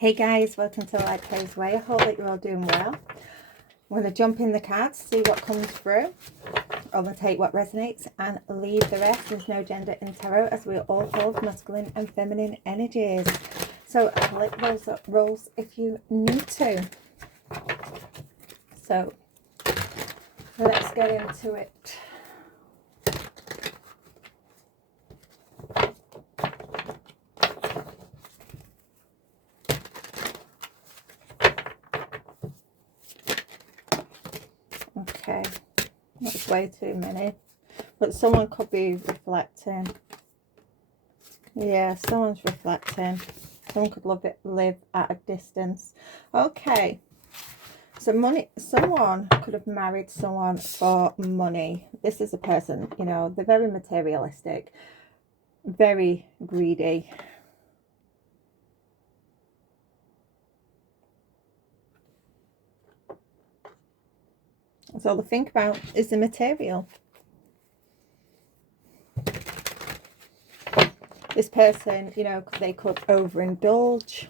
Hey guys, welcome to Light Plays Way. I hope that you're all doing well. I'm going to jump in the cards, see what comes through. I'm going to take what resonates and leave the rest. There's no gender in tarot, as we all hold masculine and feminine energies. So flip those up rolls if you need to. So let's get into it. Okay, that's way too many. But someone could be reflecting. Yeah, someone's reflecting. Someone could live at a distance. Okay. So money, someone could have married someone for money. This is a person, you know, they're very materialistic, very greedy. That's all they think about is the material. This person, you know, they could overindulge.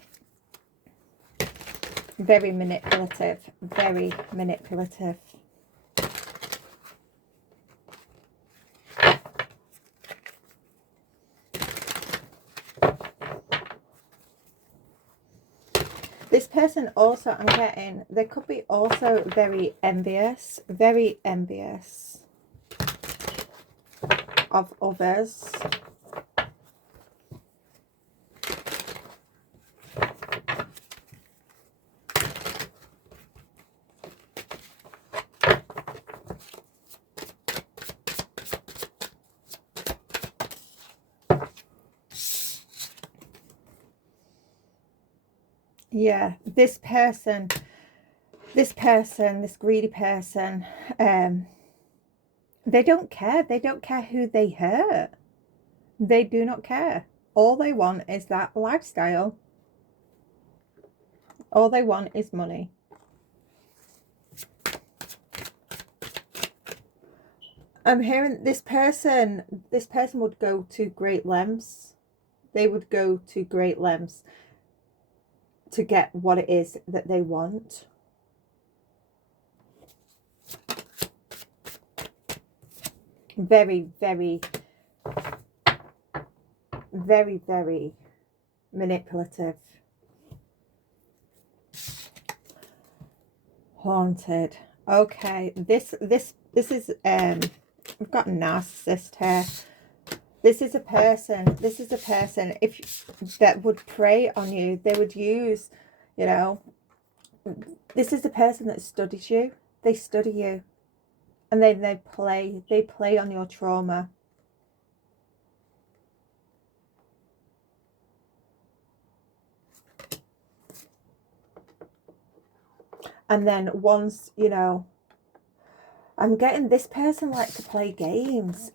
Very manipulative, very manipulative. This person also, I'm getting, they could be also very envious of others. Yeah, this greedy person, they don't care. They don't care who they hurt. They do not care. All they want is that lifestyle. All they want is money. I'm hearing this person would go to great lengths. They would go to great lengths to get what it is that they want. Very, very, very, very manipulative. Haunted. Okay, this is we've got a narcissist here. This is a person if that would prey on you. They would use, you know, this is the person that studies you. They study you, and then they play on your trauma. And then once, you know, I'm getting this person likes to play games.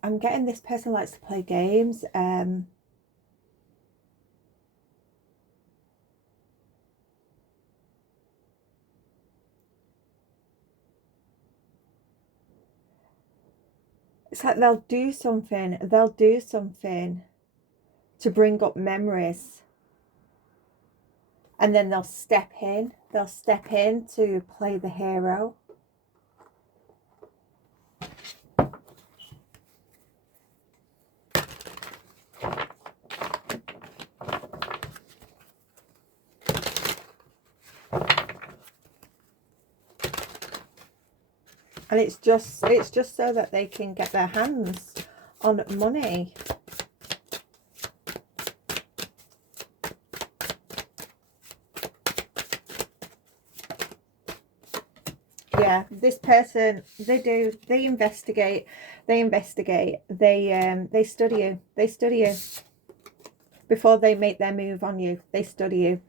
It's like they'll do something to bring up memories. And then they'll step in to play the hero. And it's just so that they can get their hands on money. Yeah, this person, they investigate, they study you before they make their move on you. They study you.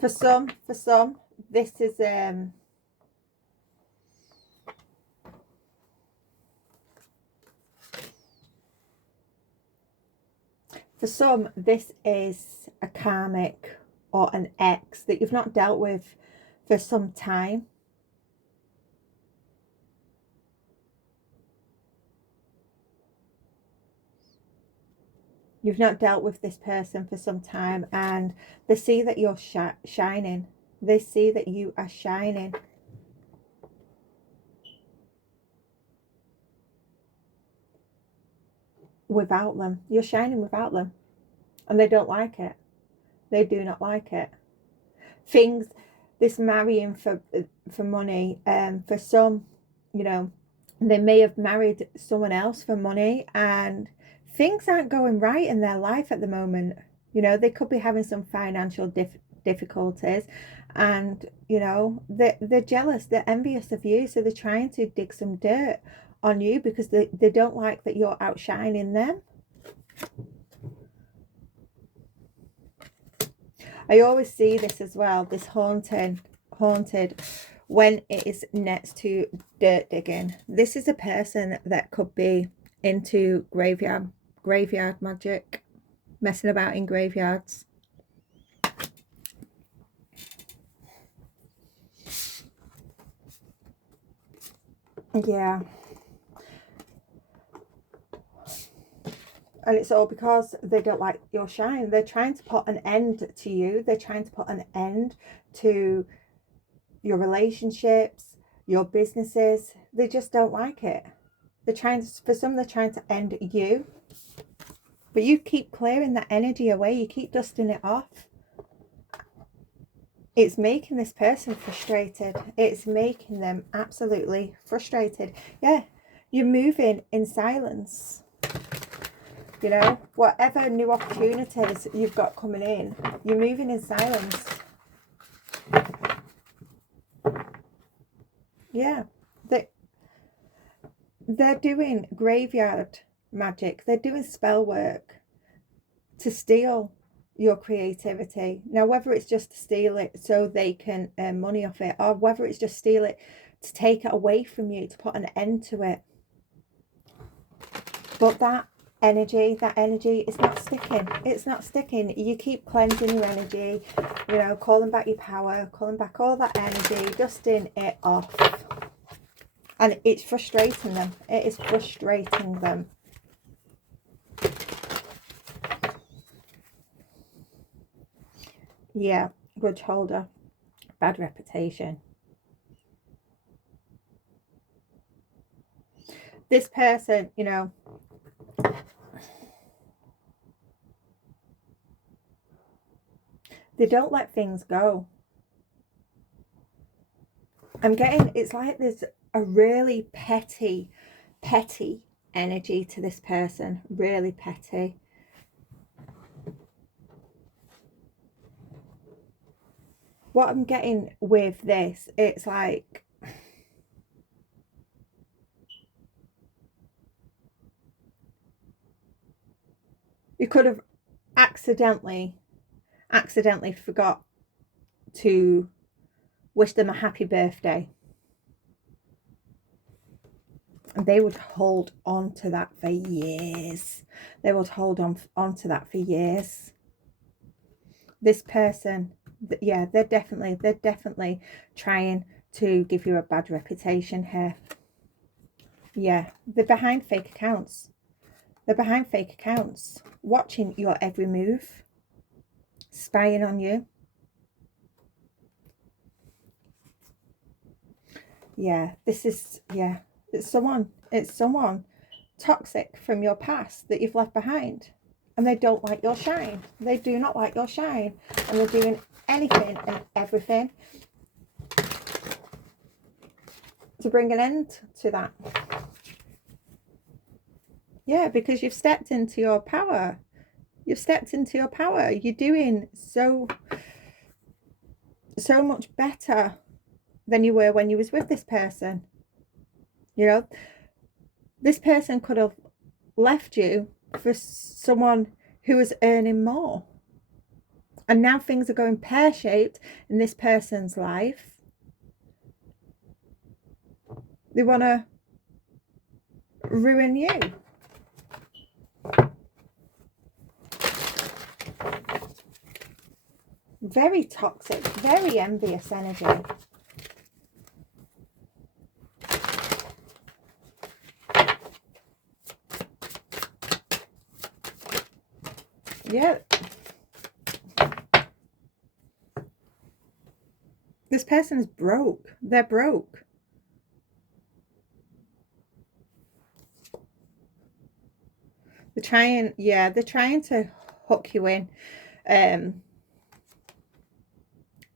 For some, this is For some, this is a karmic or an ex that you've not dealt with for some time. You've not dealt with this person for some time, and they see that you're shining. They see that you are shining. Without them. You're shining without them. And they don't like it. They do not like it. Things, this marrying for money, for some, you know, they may have married someone else for money, and things aren't going right in their life at the moment. You know, they could be having some financial difficulties, and, you know, they're jealous, they're envious of you, so they're trying to dig some dirt on you because they don't like that you're outshining them. I always see this as well, this haunted, when it is next to dirt digging. This is a person that could be into graveyard magic, messing about in graveyards. Yeah. And it's all because they don't like your shine. They're trying to put an end to you. They're trying to put an end to your relationships, your businesses. They just don't like it. They're trying to, for some, they're trying to end you. But you keep clearing that energy away. You keep dusting it off. It's making this person frustrated. It's making them absolutely frustrated. Yeah, you're moving in silence. You know, whatever new opportunities you've got coming in, you're moving in silence. Yeah, they're doing graveyard magic. They're doing spell work to steal your creativity. Now, whether it's just to steal it so they can earn money off it, or whether it's just steal it to take it away from you, to put an end to it. But that energy is not sticking. It's not sticking. You keep cleansing your energy, you know, calling back your power, calling back all that energy, dusting it off. And it's frustrating them. It is frustrating them. Yeah, grudge holder, bad reputation. This person, you know, they don't let things go. I'm getting, it's like there's a really petty energy to this person. Really petty. What I'm getting with this, it's like, you could have accidentally forgot to wish them a happy birthday. And they would hold on to that for years. They would hold on to that for years. This person, yeah, they're definitely trying to give you a bad reputation here. Yeah, they're behind fake accounts. They're behind fake accounts, watching your every move, spying on you. Yeah, this is, yeah, it's someone toxic from your past that you've left behind, and they don't like your shine. They do not like your shine, and they're doing anything and everything to bring an end to that. Yeah, because you've stepped into your power. You've stepped into your power. You're doing so much better than you were when you was with this person. You know, this person could have left you for someone who is earning more. And now things are going pear-shaped in this person's life. They want to ruin you. very toxic, very envious energy. Yeah. This person's broke. They're broke. They're trying, yeah, they're trying to hook you in.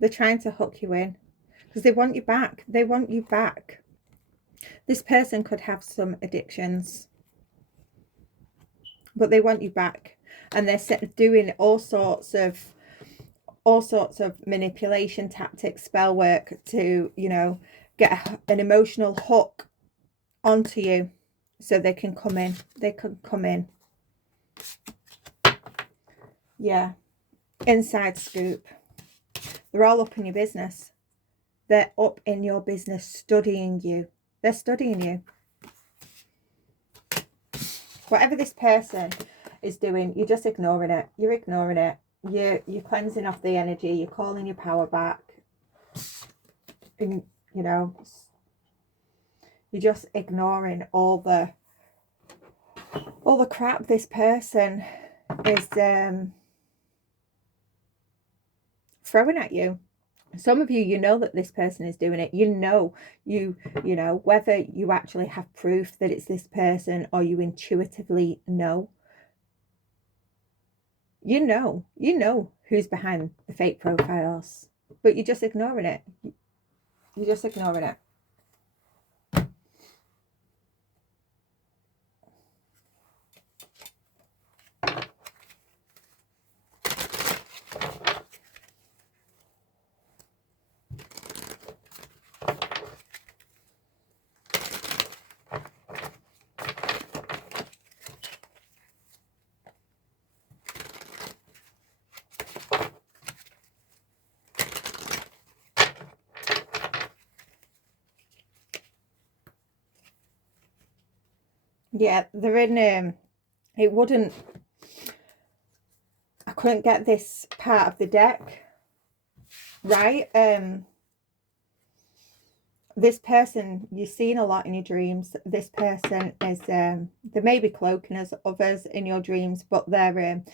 They're trying to hook you in because they want you back. They want you back. This person could have some addictions, but they want you back, and they're doing all sorts of manipulation tactics, spell work to, you know, get an emotional hook onto you so they can come in. They can come in. Yeah. Inside scoop. They're all up in your business. They're up in your business, studying you. They're studying you. Whatever this person is doing, you're just ignoring it. You're ignoring it. You're cleansing off the energy. You're calling your power back. And, you know, you're just ignoring all the crap this person is throwing at you. Some of you, you know that this person is doing it. You know, whether you actually have proof that it's this person or you intuitively know. You know who's behind the fake profiles, but you're just ignoring it. You're just ignoring it. Yeah, they're in, it wouldn't, I couldn't get this part of the deck right. This person, you've seen a lot in your dreams. This person is, they may be cloaking as others in your dreams, but they're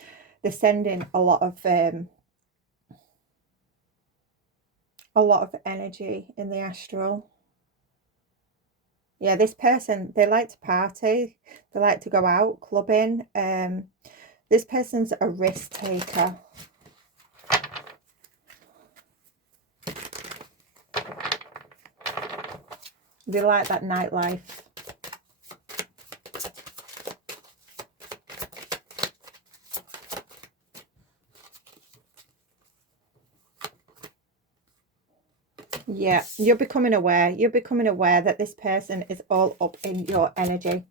sending a lot of energy in the astral. Yeah, this person, they like to party. They like to go out clubbing. This person's a risk taker. They like that nightlife. Yeah, you're becoming aware. You're becoming aware that this person is all up in your energy.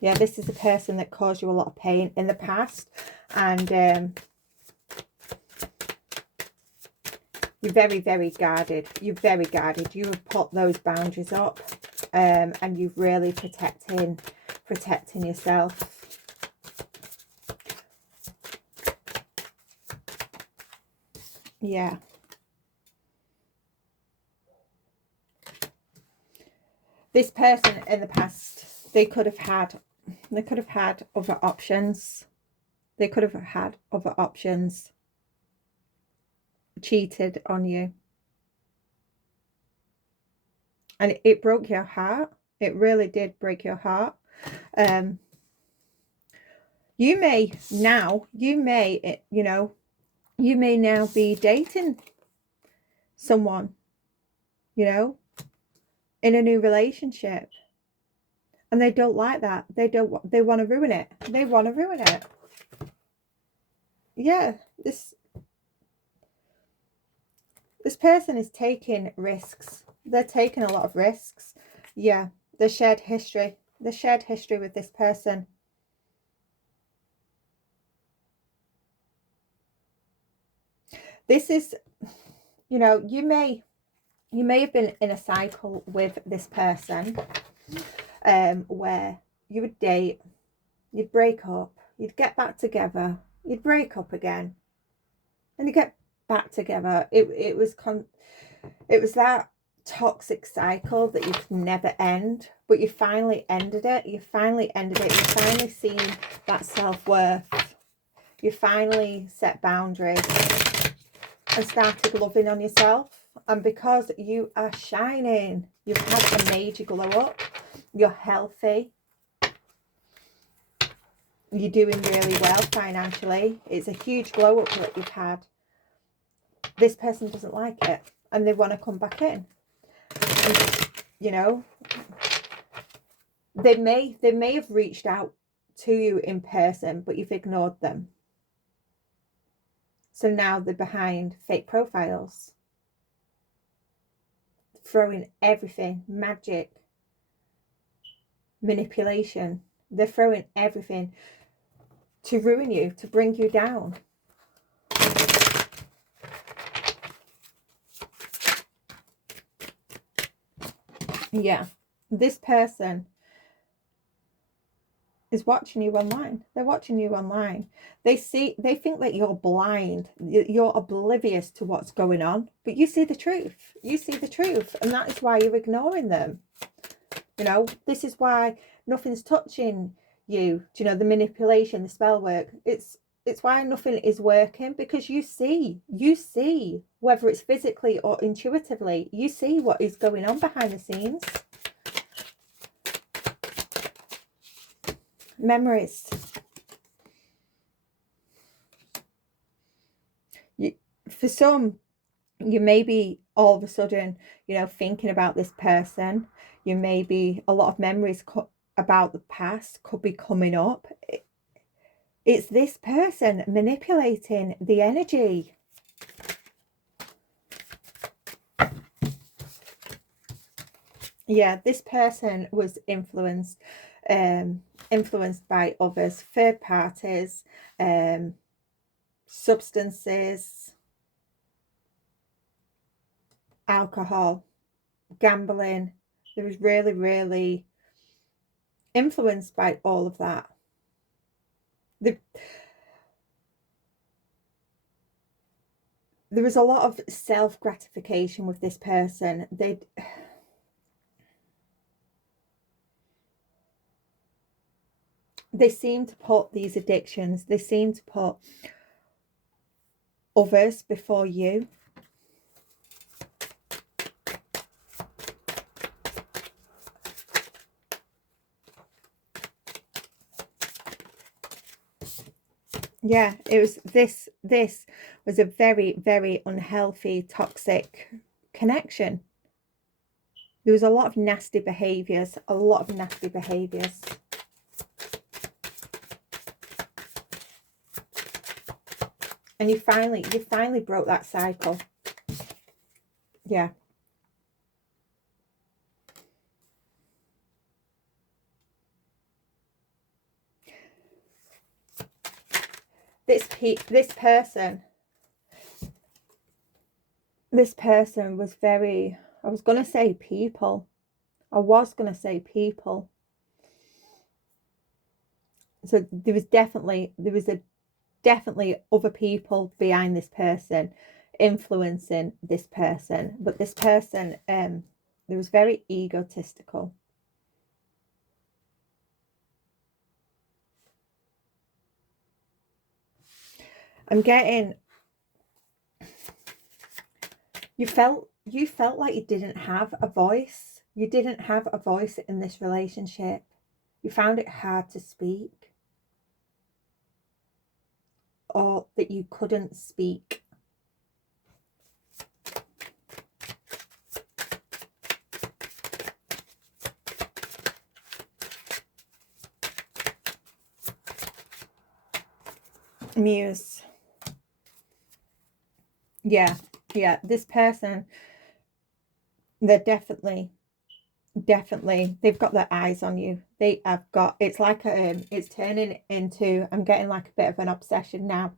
Yeah, this is a person that caused you a lot of pain in the past. And you're very, very guarded. You're very guarded. You have put those boundaries up. And you're really protecting yourself. Yeah. This person in the past, they could have had other options. They could have had other options. Cheated on you. And it broke your heart. It really did break your heart. You may now, you may now be dating someone, in a new relationship. And they don't like that. They want to ruin it. They want to ruin it. Yeah, this person is taking risks. They're taking a lot of risks. Yeah, the shared history with this person. This is, you may have been in a cycle with this person where you would date, you'd break up, you'd get back together, you'd break up again, and you get back together. It was that toxic cycle that you could never end, but you finally ended it. You finally seen that self-worth. You finally set boundaries and started loving on yourself. And because you are shining, you've had a major glow up, you're healthy, you're doing really well financially. It's a huge glow up that you've had. This person doesn't like it and they want to come back in. And, you know, they may have reached out to you in person, but you've ignored them. So now they're behind fake profiles, throwing everything, magic, manipulation. They're throwing everything to ruin you, to bring you down. Yeah, this person is watching you online. They're watching you online. They think that you're blind, you're oblivious to what's going on, but you see the truth. You see the truth, and that is why you're ignoring them. You know, this is why nothing's touching you. Do you know, the manipulation, the spell work? It's why nothing is working, because you see, whether it's physically or intuitively, you see what is going on behind the scenes. Memories. For some, you may be all of a sudden, you know, thinking about this person. You may be, a lot of memories about the past could be coming up. It's this person manipulating the energy. Yeah, this person was influenced by others, third parties, substances, alcohol, gambling. They was really, really influenced by all of that. There was a lot of self-gratification with this person. They seem to put these addictions, they seem to put others before you. Yeah, it was this was a very, very unhealthy, toxic connection. There was a lot of nasty behaviors, And you finally broke that cycle. Yeah. This person was very, I was going to say people. So there was definitely other people behind this person influencing this person, but this person there was very egotistical. I'm getting, you felt like you didn't have a voice. You didn't have a voice in this relationship. You found it hard to speak, or that you couldn't speak. Muse. Yeah, this person, they're definitely, they've got their eyes on you. They have got, it's like it's turning into, I'm getting like a bit of an obsession now.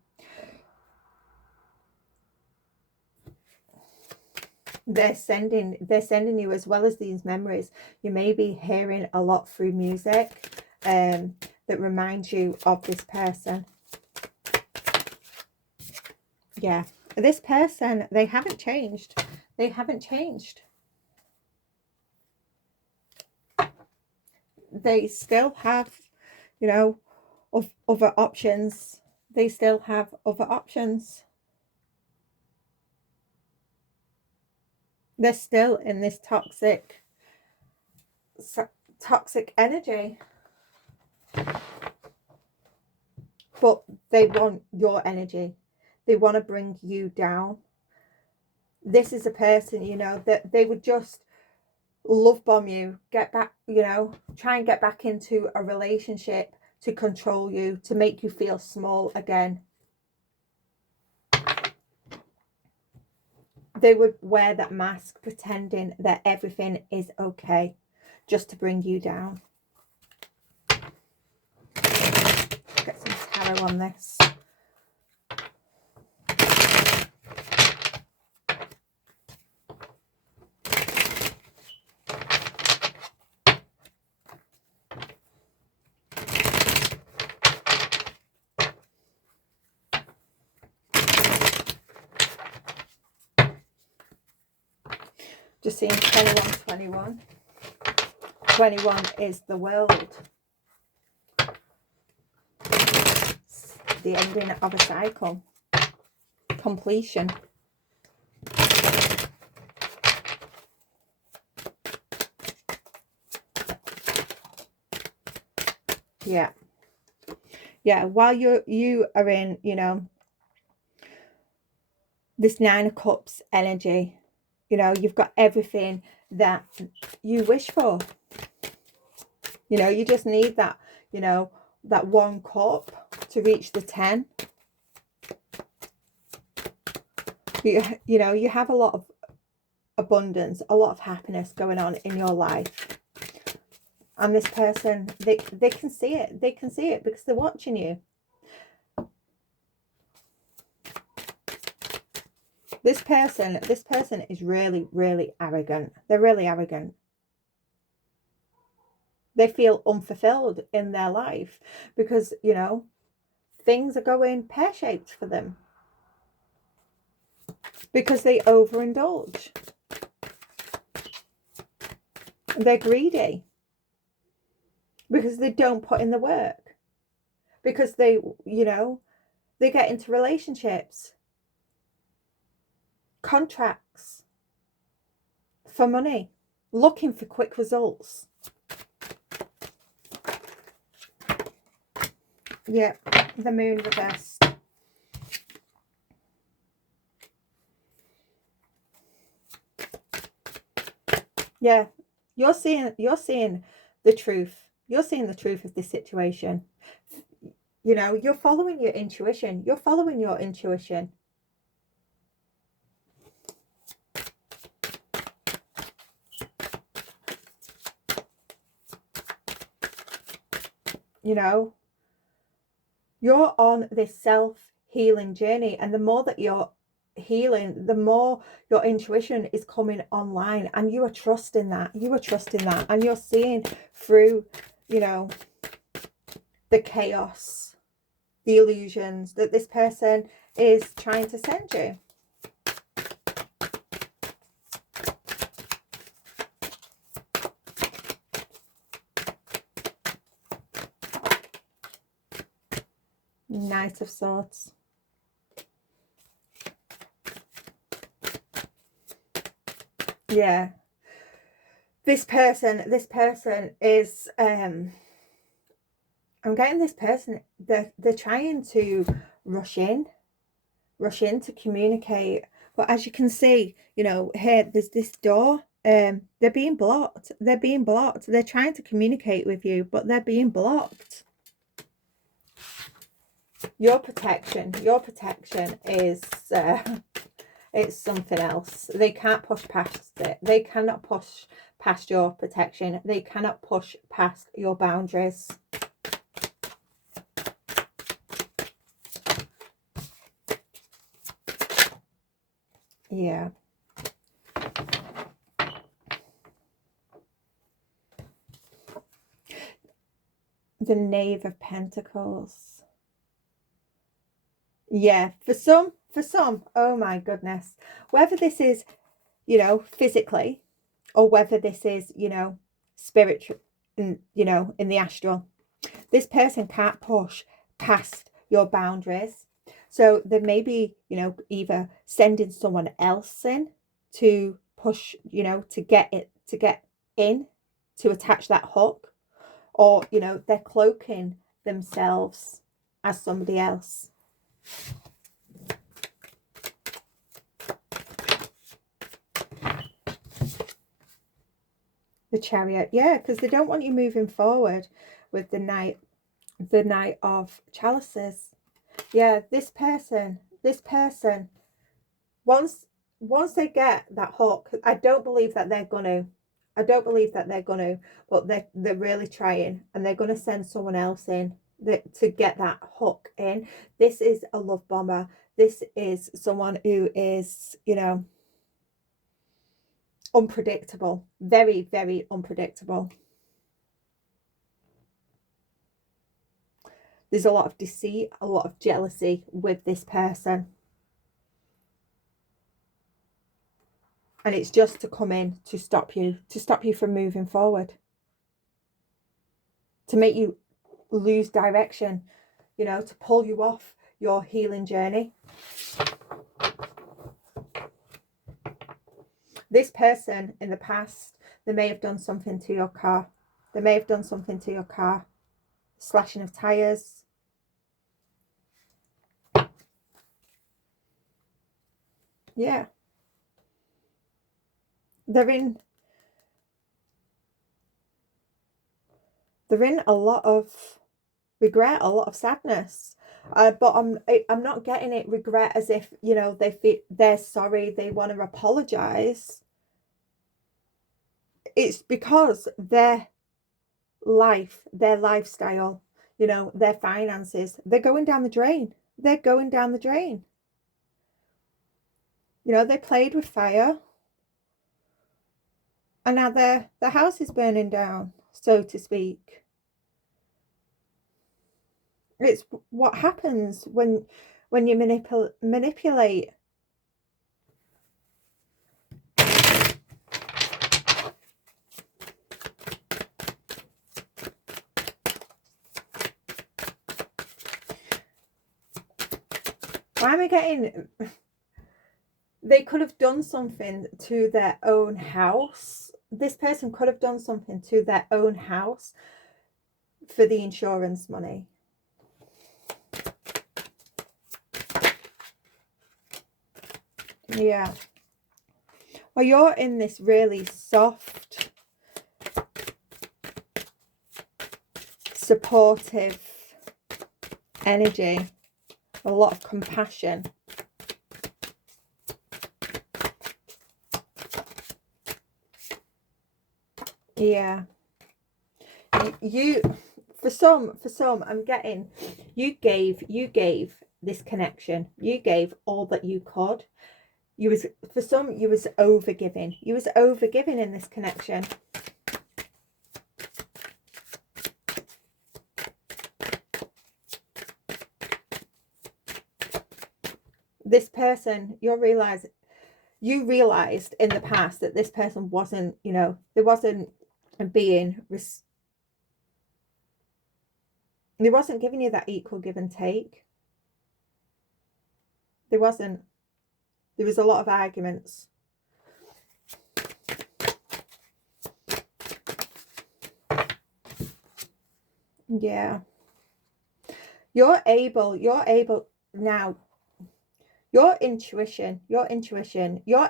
They're sending you, as well as these memories, you may be hearing a lot through music that reminds you of this person. Yeah. This person, they haven't changed. They haven't changed. They still have, you know, other options. They still have other options. They're still in this toxic energy, but they want your energy. They want to bring you down. This is a person, you know, that they would just love bomb you, get back, you know, try and get back into a relationship to control you, to make you feel small again. They would wear that mask pretending that everything is okay, just to bring you down. Get some tarot on this. Just seeing 21. 21 is the world. The ending of a cycle. Completion. Yeah. Yeah, while you are in, you know, this 9 of Cups energy, you know, you've got everything that you wish for. You know, you just need that, you know, that 1 cup to reach the 10. You know, you have a lot of abundance, a lot of happiness going on in your life. And this person, they can see it. They can see it because they're watching you. This person is really, really arrogant. They're really arrogant. They feel unfulfilled in their life because, you know, things are going pear-shaped for them. Because they overindulge. They're greedy. Because they don't put in the work. Because they, you know, they get into relationships, contracts for money, looking for quick results. Yeah, the Moon reversed. Yeah, you're seeing the truth. You're seeing the truth of this situation. You know, you're following your intuition. You're following your intuition. You know, you're on this self-healing journey, and the more that you're healing, the more your intuition is coming online, and you are trusting that. You are trusting that, and you're seeing through, you know, the chaos, the illusions that this person is trying to send you. Knight of Swords. Yeah. This person is I'm getting this person, they're trying to rush in to communicate, but as you can see, you know, here there's this door, they're being blocked. They're trying to communicate with you, but they're being blocked. Your protection is it's something else. They can't push past it. They cannot push past your protection. They cannot push past your boundaries. Yeah. The Knave of Pentacles. Yeah, for for some, oh my goodness, whether this is, you know, physically, or whether this is, you know, spiritual, you know, in the astral, this person can't push past your boundaries. So there may be, you know, either sending someone else in to push, you know, to get in, to attach that hook, or, you know, they're cloaking themselves as somebody else. The Chariot, yeah, because they don't want you moving forward with the Knight of Chalices. Yeah, this person, once they get that hook, I don't believe that they're gonna, but they're really trying, and they're gonna send someone else in to get that hook in. This is a love bomber. This is someone who is, you know, unpredictable, very, very unpredictable. There's a lot of deceit, a lot of jealousy with this person. And it's just to come in to stop you from moving forward, to make you lose direction, you know, to pull you off your healing journey. This person in the past, they may have done something to your car. They may have done something to your car. Slashing of tires. Yeah. They're in a lot of regret, a lot of sadness. But I'm not getting it regret as if, you know, they're sorry, they want to apologize. It's because their life, their lifestyle, you know, their finances, they're going down the drain. They're going down the drain. You know, they played with fire, and now their house is burning down, so to speak. It's what happens when you manipulate. Why am I getting... They could have done something to their own house. This person could have done something to their own house for the insurance money. Yeah. Well, you're in this really soft, supportive energy. A lot of compassion. Yeah. You for some I'm getting, you gave this connection. You gave all that you could. You was, for some, you was overgiving. You was overgiving in this connection. This person, you realized in the past that this person wasn't, you know, there wasn't being, they wasn't giving you that equal give and take. There wasn't. There was a lot of arguments. Yeah. You're able now, your intuition, you're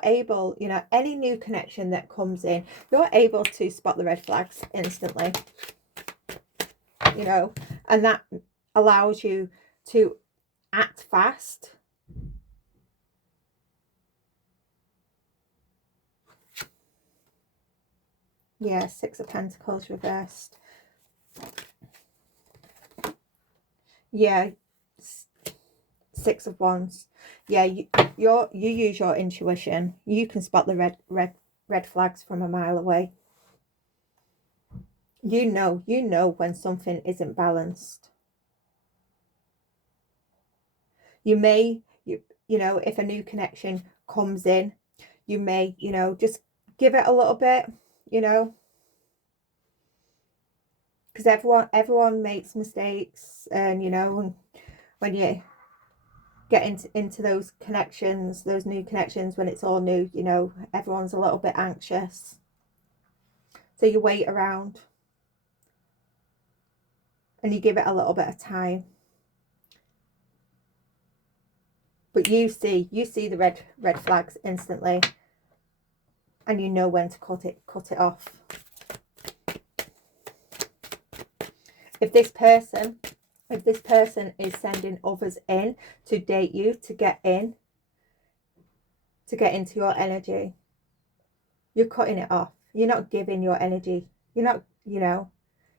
able, you know, any new connection that comes in, you're able to spot the red flags instantly, you know, and that allows you to act fast. Yeah, Six of Pentacles reversed. Yeah, Six of Wands. Yeah, you use your intuition. You can spot the red flags from a mile away. You know when something isn't balanced. You may you know, if a new connection comes in, you may, you know, just give it a little bit, you know, because everyone makes mistakes, and you know, when you get into those connections, those new connections, when it's all new, you know, everyone's a little bit anxious, so you wait around and you give it a little bit of time. But you see the red flags instantly, and you know when to cut it off. If this person is sending others in to date you, to get into your energy, you're cutting it off. You're not giving your energy. You're not, you know,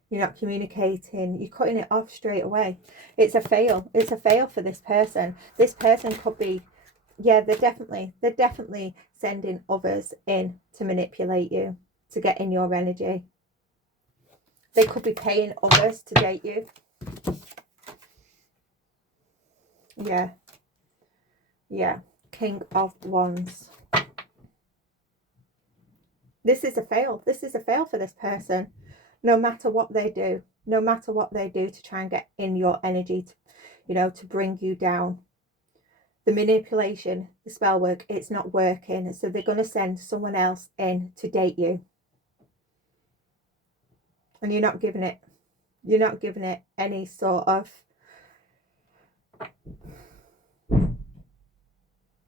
you're not communicating. You're cutting it off straight away. It's a fail. It's a fail for this person. This person could be, yeah, they're definitely sending others in to manipulate you, to get in your energy. They could be paying others to date you. Yeah. Yeah. King of Wands. This is a fail. This is a fail for this person. No matter what they do. No matter what they do to try and get in your energy, to, you know, to bring you down. The manipulation, the spell work, it's not working. So they're going to send someone else in to date you. And you're not giving it any sort of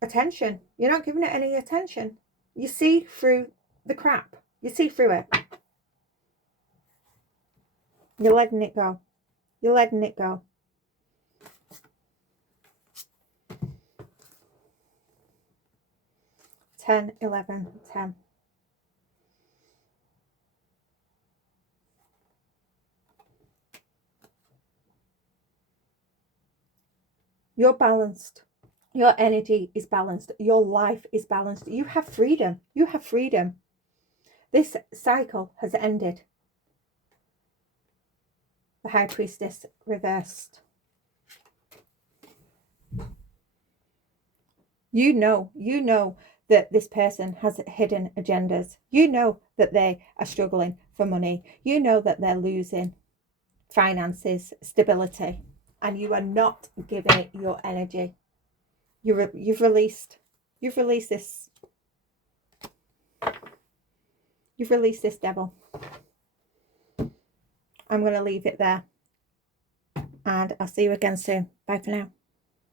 attention. You're not giving it any attention. You see through the crap. You see through it. You're letting it go. You're letting it go. Ten, 11, 10. You're balanced. Your energy is balanced. Your life is balanced. You have freedom. You have freedom. This cycle has ended. The High Priestess reversed. You know that this person has hidden agendas. You know that they are struggling for money. You know that they're losing finances, stability, and you are not giving it your energy. You've released this. You've released this devil. I'm going to leave it there, and I'll see you again soon. Bye for now.